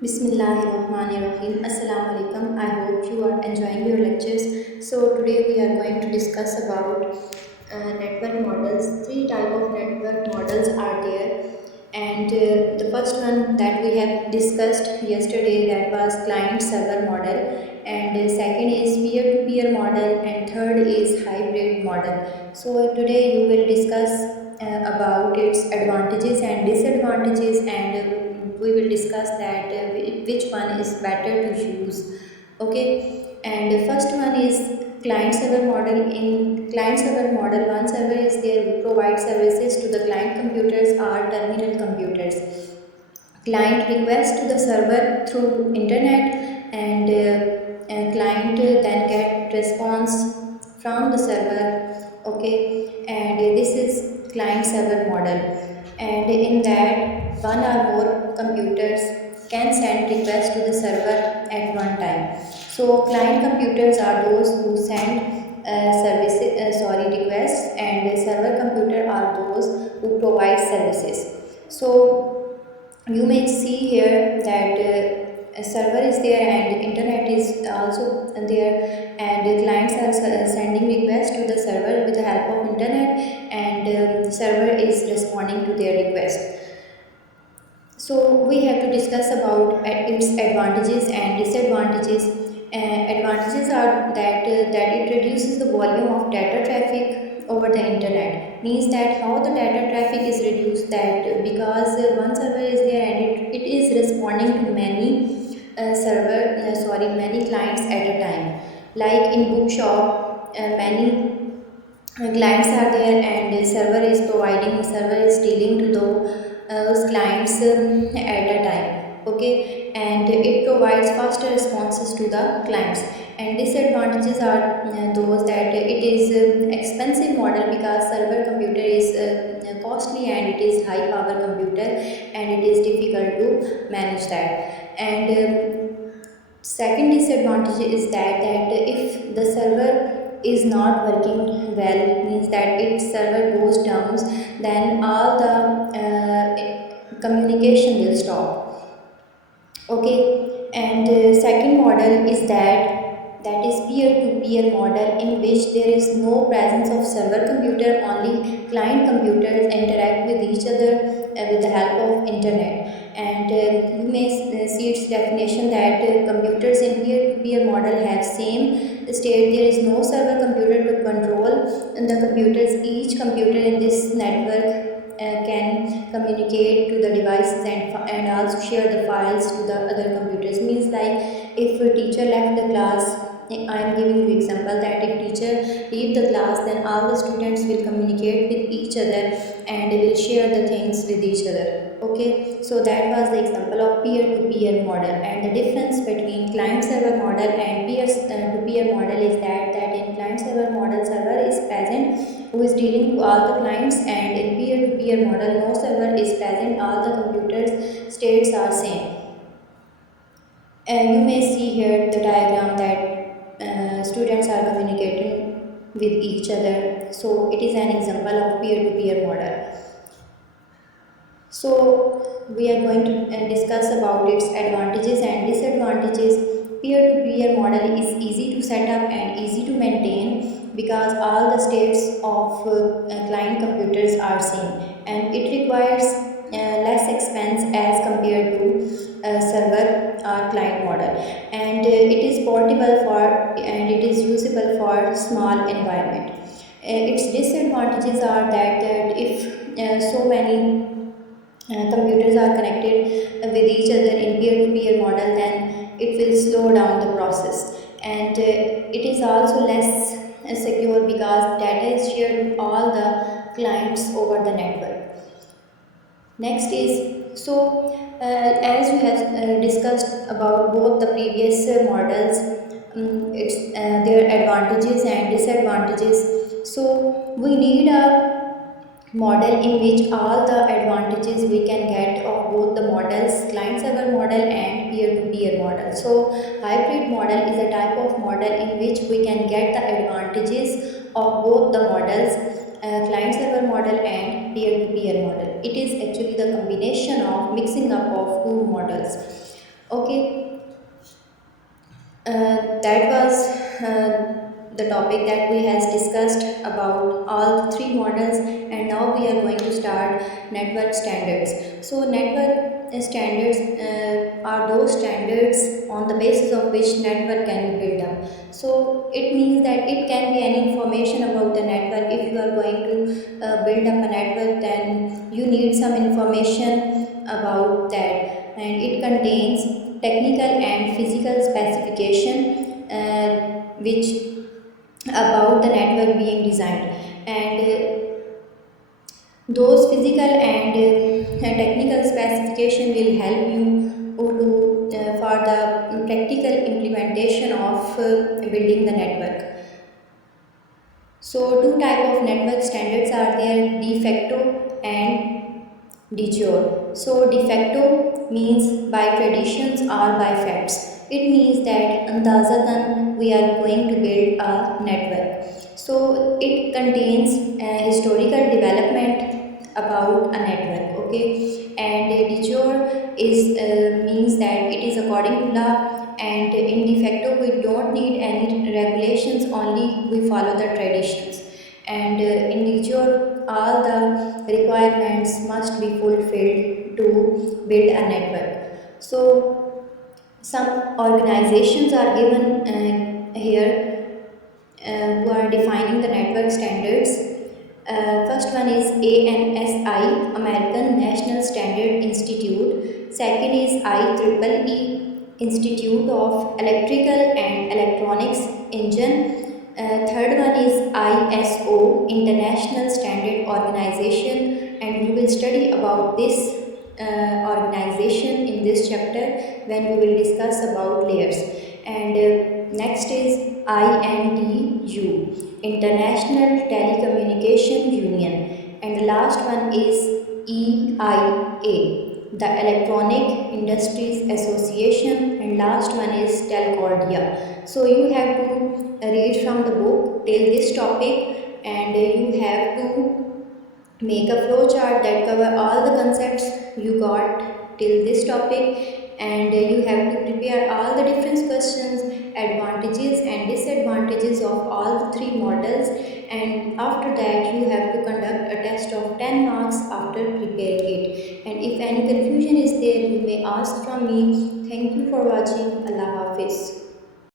Bismillahirrahmanirrahim. Assalamu alaikum. I hope you are enjoying your lectures. So today we are going to discuss about network models. Three type of network models are there, and the first one that we have discussed yesterday, that was client server model, and second is peer to peer model, and third is hybrid model. So today you will discuss about its advantages and disadvantages, and we will discuss that which one is better to use. Okay, and the first one is client server model. In client server model, one server is there who provides services to the client computers or terminal computers. Client request to the server through internet, and client then get response from the server. Okay, and this is client server model, and in that one or more computers can send request to the server at one time. So client computers are those who send requests, and server computer are those who provide services. So you may see here that a server is there and internet is also there, and the clients are sending requests to the server with the help of internet, and the server is responding to their request. So we have to discuss about its advantages and disadvantages. Advantages are that it reduces the volume of data traffic over the internet. Means that how the data traffic is reduced, that because one server is there and it is responding to many clients at a time. Like in bookshop, many clients are there, and the server is dealing to those clients at a time. Okay, and it provides faster responses to the clients. And disadvantages are those that it is expensive model, because server computer is costly, and it is high power computer, and it is difficult to manage that. And second disadvantage is that if the server is not working well, means that its server goes down, then all the communication will stop. Okay, and second model is that is peer-to-peer model, in which there is no presence of server computer, only client computers interact with each other with the help of internet. And you may see its definition that computers in peer-to-peer model have same state. There is no server computer to control the computers. Each computer in this network can communicate to the devices, and also share the files to the other computers. Means like if a teacher left the class, I am giving you example that if teacher leave the class, then all the students will communicate with each other, and will share the things with each other. Okay, so that was the example of peer to peer model. And the difference between client server model and peer to peer model is that in client server model, server is present who is dealing to all the clients, and in peer to peer model, no server is present, all the computers states are same. And you may see here the diagram that students are communicating with each other. So it is an example of peer to peer model. So we are going to discuss about its advantages and disadvantages. Peer-to-peer model is easy to set up and easy to maintain, because all the states of client computers are same, and it requires less expense as compared to server or client model, and it is portable and it is usable for small environment. Its disadvantages are that if so many computers are connected with each other in peer-to-peer model, then it will slow down the process, and it is also less secure, because data is shared with all the clients over the network. Next is, so as we have discussed about both the previous models, it's their advantages and disadvantages. So we need a model in which all the advantages we can get of both the models, client server model and peer to peer model. So hybrid model is a type of model in which we can get the advantages of both the models, client server model and peer to peer model. It is actually the combination of mixing up of two models. Okay, that was the topic that we has discussed about all the three models, and now we are going to start network standards. So network standards are those standards on the basis of which network can be built up. So it means that it can be any information about the network. If you are going to build up a network, then you need some information about that, and it contains technical and physical specification which about the network being designed, and those physical and technical specification will help you for the practical implementation of building the network. So two type of network standards are there: de facto and de jure. So de facto means by traditions or by facts. It means that andazatan we are going to build a network. So it contains historical development about a network. Okay, and de jure is means that it is according to law, and in de facto we don't need any regulations, only we follow the traditions, and in de jure all the requirements must be fulfilled to build a network. So some organizations are given here who are defining the network standards. First one is ANSI, American National Standard Institute. Second is IEEE, Institute of Electrical and Electronics Engine. Third one is ISO, International Standard Organization, and we will study about this organization in this chapter when we will discuss about layers. And next is INTU, International Telecommunication Union, and the last one is EIA, the Electronic Industries Association, and last one is Telcordia. So you have to read from the book till this topic, and you have to make a flow chart that cover all the concepts you got till this topic, and you have to prepare all the different questions, advantages and disadvantages of all the three models, and after that you have to conduct a test of 10 marks after preparing it. And if any confusion is there, you may ask from me. Thank you for watching. Allah Hafiz.